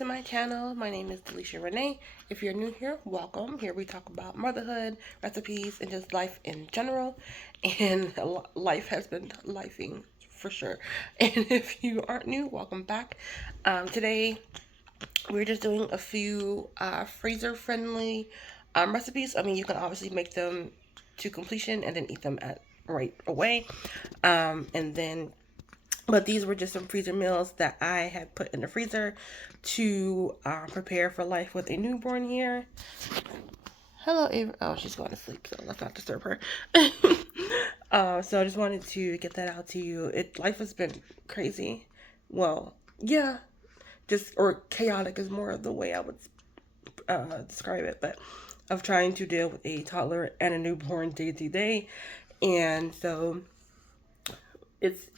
to my channel. My name is Delisha Renee. If you're new here, welcome. Here we talk about motherhood, recipes, and just life in general. And life has been lifing for sure. And if you aren't new, welcome back. Today we're just doing a few freezer friendly recipes. I mean, you can obviously make them to completion and then eat them right away. And then but these were just some freezer meals that I had put in the freezer to prepare for life with a newborn here. Hello, Ava. Oh, she's going to sleep, so let's not disturb her. So I just wanted to get that out to you. Life has been crazy. Well, yeah, just or chaotic is more of the way I would describe it, but of trying to deal with a toddler and a newborn day to day, and so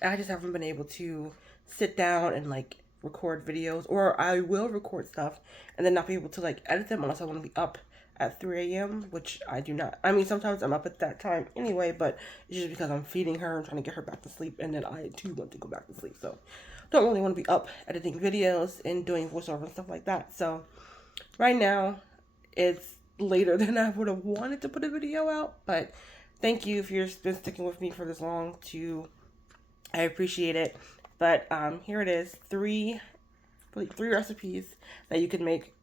I just haven't been able to sit down and like record videos, or I will record stuff and then not be able to like edit them unless I want to be up at 3 a.m., which I do not. I mean, sometimes I'm up at that time anyway, but it's just because I'm feeding her and trying to get her back to sleep, and then I too want to go back to sleep. So don't really want to be up editing videos and doing voiceover and stuff like that. So right now it's later than I would have wanted to put a video out, but thank you if you've been sticking with me for this long. I appreciate it. But here it is, three recipes that you can make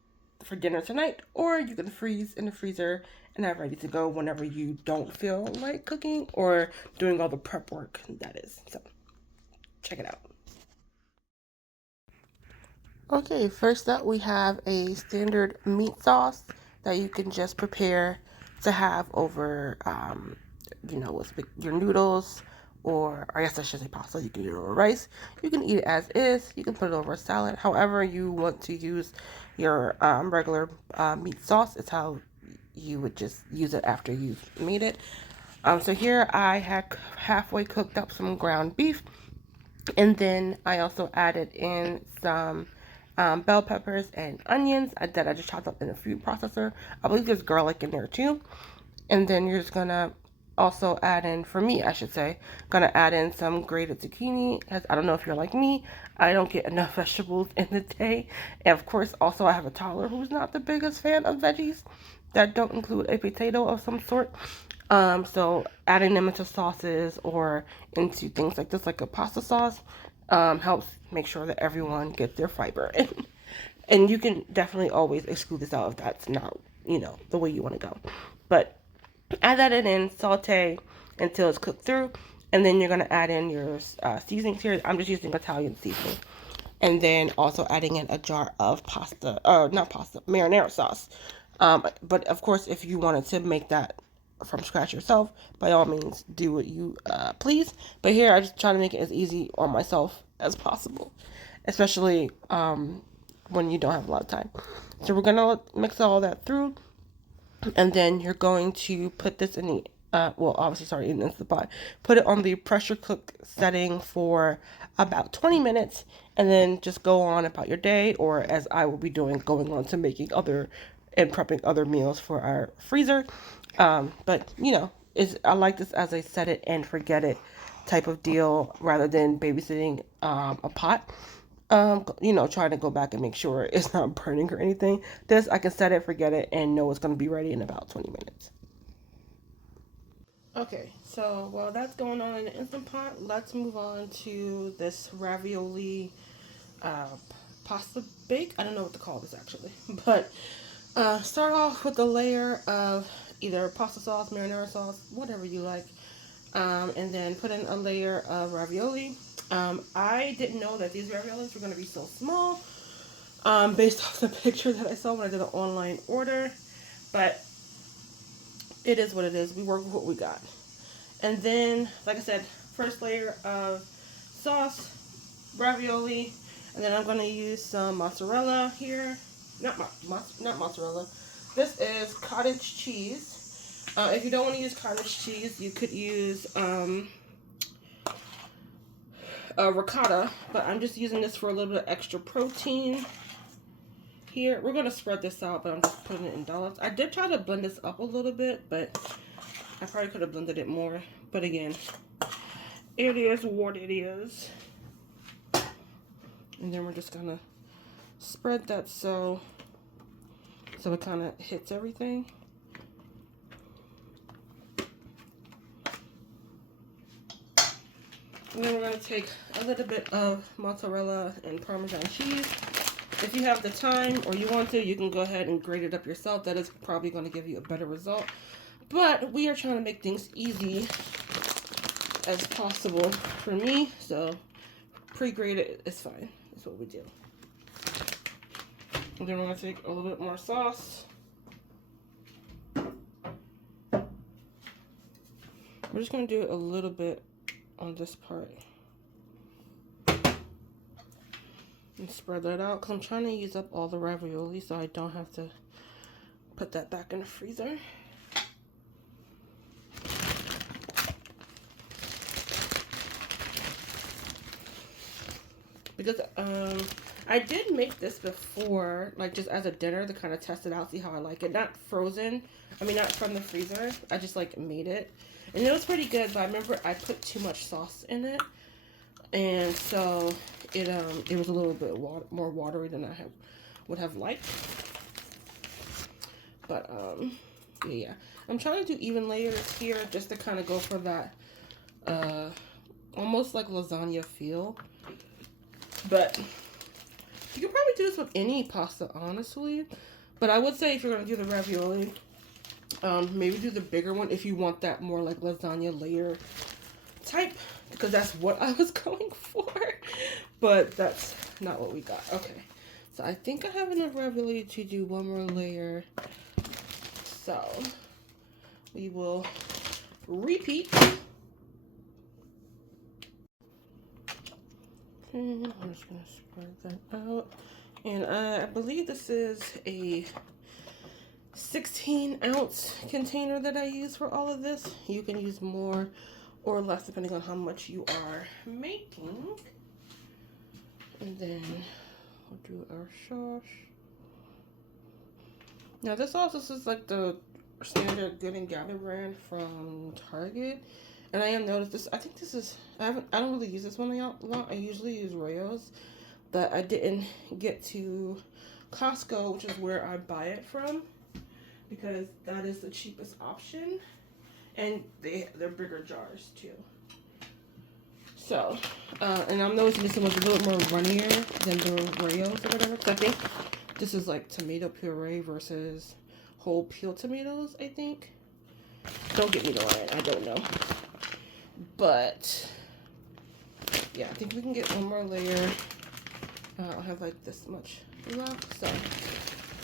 for dinner tonight, or you can freeze in the freezer and have ready to go whenever you don't feel like cooking or doing all the prep work, that is. So check it out. Okay, first up we have a standard meat sauce that you can just prepare to have over, with your noodles, or I guess I should say pasta. You can eat it over rice. You can eat it as is. You can put it over a salad. However you want to use your regular meat sauce, it's how you would just use it after you've made it. So here I had halfway cooked up some ground beef, and then I also added in some bell peppers and onions that I just chopped up in a food processor. I believe there's garlic in there too. And then you're just gonna also add in, for me, I should say, gonna add in some grated zucchini. As I don't know if you're like me, I don't get enough vegetables in the day. And of course, also I have a toddler who's not the biggest fan of veggies that don't include a potato of some sort. So adding them into sauces or into things like this, like a pasta sauce, helps make sure that everyone gets their fiber. And you can definitely always exclude this out if that's not, the way you want to go. But add that in, saute until it's cooked through, and then you're going to add in your seasonings here. I'm just using Italian seasoning. And then also adding in a jar of pasta, or not pasta, marinara sauce. But of course, if you wanted to make that from scratch yourself, by all means, do what you please. But here, I just try to make it as easy on myself as possible, especially when you don't have a lot of time. So we're gonna mix all that through, and then you're going to put this in the obviously, sorry, in the Instant Pot. Put it on the pressure cook setting for about 20 minutes, and then just go on about your day, or as I will be doing, going on to making other and prepping other meals for our freezer. But I like this as a set it and forget it type of deal rather than babysitting a pot. Trying to go back and make sure it's not burning or anything. This, I can set it, forget it, and know it's going to be ready in about 20 minutes. Okay, so while that's going on in the Instant Pot, let's move on to this ravioli uh, pasta bake. I don't know what to call this actually, but start off with a layer of either pasta sauce, marinara sauce, whatever you like, and then put in a layer of ravioli. I didn't know that these raviolis were going to be so small, based off the picture that I saw when I did an online order, but it is what it is. We work with what we got. And then, like I said, first layer of sauce, ravioli, and then I'm going to use some mozzarella here. Not mozzarella. This is cottage cheese. If you don't want to use cottage cheese, you could use ricotta, but I'm just using this for a little bit of extra protein. Here, we're going to spread this out, but I'm just putting it in dollops. I did try to blend this up a little bit, but I probably could have blended it more. But again, it is what it is. And then we're just going to spread that so it kind of hits everything. And then we're going to take a little bit of mozzarella and Parmesan cheese. If you have the time or you want to, you can go ahead and grate it up yourself. That is probably going to give you a better result. But we are trying to make things easy as possible for me. So pre-grate it is fine. That's what we do. And then we're going to take a little bit more sauce. We're just going to do a little bit on this part. And spread that out because I'm trying to use up all the ravioli so I don't have to put that back in the freezer. Because I did make this before, like just as a dinner to kind of test it out, see how I like it. Not frozen, I mean not from the freezer. I just like made it. And it was pretty good, but I remember I put too much sauce in it. And so it was a little bit more watery than I would have liked. But yeah. I'm trying to do even layers here just to kind of go for that almost like lasagna feel. But you can probably do this with any pasta, honestly. But I would say if you're going to do the ravioli, maybe do the bigger one if you want that more like lasagna layer type. Because that's what I was going for. But that's not what we got. Okay. So I think I have enough ravioli to do one more layer. So we will repeat. I'm just going to spread that out. And I believe this is a 16-ounce container that I use for all of this. You can use more or less depending on how much you are making. And then we'll do our sauce. Now this sauce, this is like the standard Good and Gather brand from Target. And I am noticed this, I think this is, I don't really use this one a lot. I usually use Rayo's, but I didn't get to Costco, which is where I buy it from, because that is the cheapest option. And they're bigger jars too. So, and I'm noticing this one's a little more runnier than the Rayo's or whatever. So I think this is like tomato puree versus whole peeled tomatoes, I think. Don't get me to lie, I don't know. But yeah, I think we can get one more layer. I'll have like this much left, so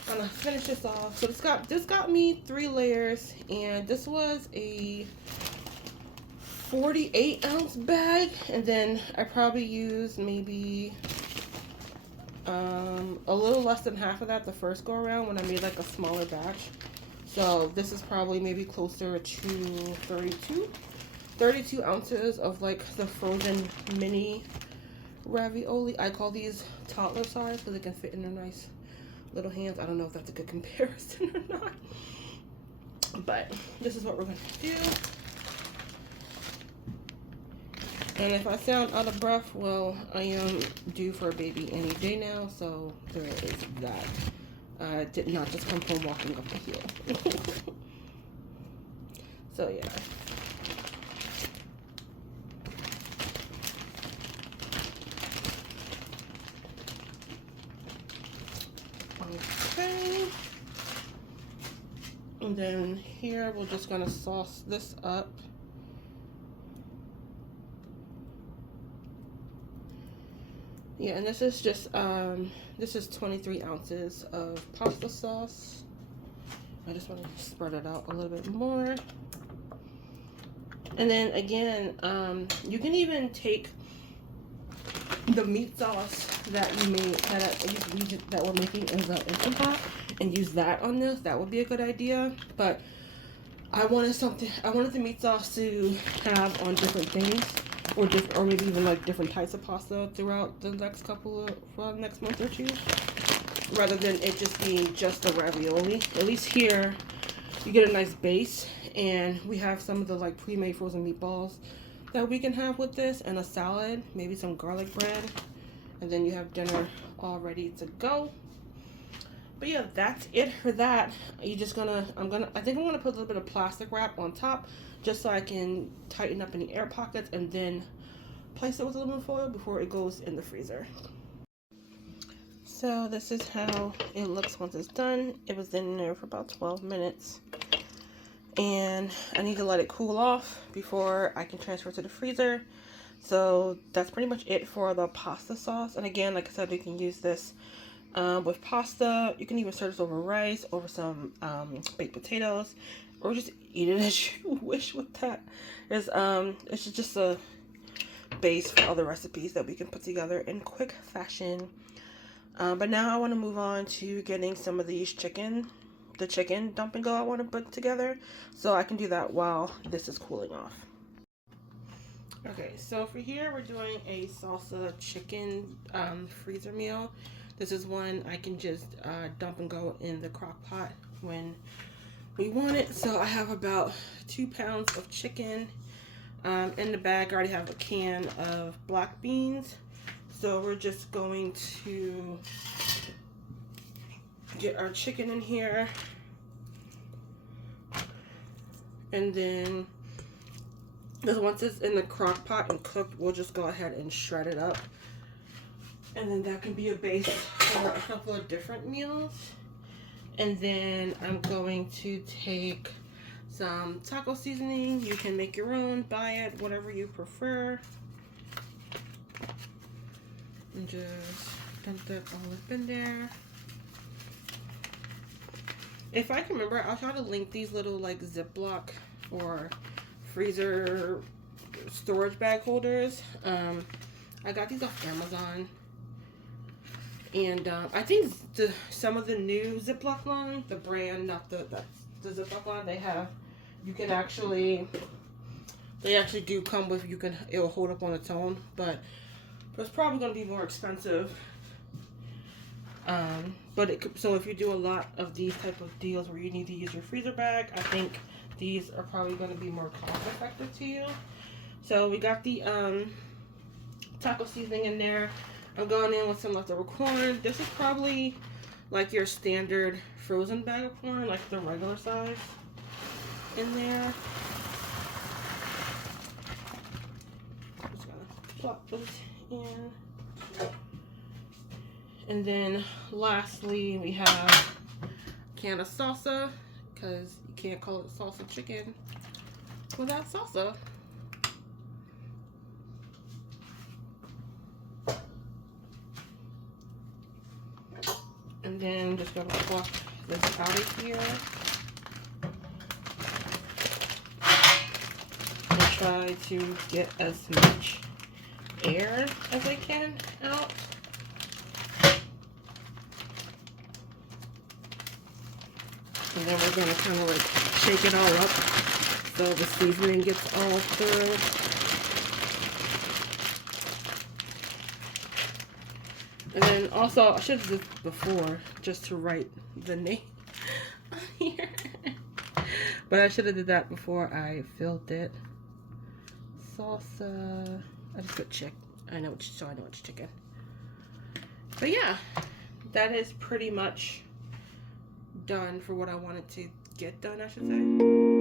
I'm gonna finish this off. So this got me 3 layers, and this was a 48-ounce bag, and then I probably used maybe a little less than half of that the first go around when I made like a smaller batch. So this is probably maybe closer to 32 ounces of like the frozen mini ravioli. I call these toddler size because they can fit in their nice little hands. I don't know if that's a good comparison or not, but this is what we're going to do. And if I sound out of breath, well, I am due for a baby any day now, so there is that. I did not just come home walking up the hill. So yeah. Okay. And then here we're just gonna sauce this up. Yeah, and this is just this is 23 ounces of pasta sauce. I just want to spread it out a little bit more. And then again, you can even take the meat sauce that you made, that we're making as an Instant Pot, and use that on this. That would be a good idea. But I wanted the meat sauce to have on different things, or maybe even like different types of pasta throughout the next next month or two, rather than it just being just the ravioli. At least here, you get a nice base, and we have some of the like pre-made frozen meatballs that we can have with this, and a salad, maybe some garlic bread, and then you have dinner all ready to go. But yeah, that's it for that. You just gonna, I think I'm gonna put a little bit of plastic wrap on top just so I can tighten up any air pockets, and then place it with aluminum foil before it goes in the freezer. So this is how it looks once it's done. It was in there for about 12 minutes. And I need to let it cool off before I can transfer it to the freezer. So that's pretty much it for the pasta sauce. And again, like I said, you can use this with pasta. You can even serve this over rice, over some baked potatoes, or just eat it as you wish with that. It's just a base for other recipes that we can put together in quick fashion. But now I want to move on to getting some of these the chicken dump and go I want to put together, so I can do that while this is cooling off. Okay, so for here we're doing a salsa chicken freezer meal. This is one I can just dump and go in the crock pot when we want it. So I have about 2 pounds of chicken. In the bag I already have a can of black beans. So we're just going to get our chicken in here. And then once it's in the crock pot and cooked, we'll just go ahead and shred it up. And then that can be a base for a couple of different meals. And then I'm going to take some taco seasoning. You can make your own, buy it, whatever you prefer. And just dump that all up in there. If I can remember, I'll try to link these little like Ziploc or freezer storage bag holders. I got these off Amazon. And I think some of the new Ziploc line, the brand, not the Ziploc line, you can actually, they actually do come with, it'll hold up on its own, but it's probably going to be more expensive. So if you do a lot of these type of deals where you need to use your freezer bag, I think these are probably going to be more cost effective to you. So we got the taco seasoning in there. I'm going in with some leftover corn. This is probably like your standard frozen bag of corn, like the regular size in there. Just gonna plop those in. And then lastly, we have a can of salsa, because you can't call it salsa chicken without salsa. And then just gonna plop this out of here. And try to get as much air as I can out. And then we're going to kind of like shake it all up so the seasoning gets all through. And then also, I should have did this before just to write the name here. But I should have did that before I filled it. Salsa. I just put chicken. I know it's chicken. But yeah, that is pretty much done for what I wanted to get done, I should say.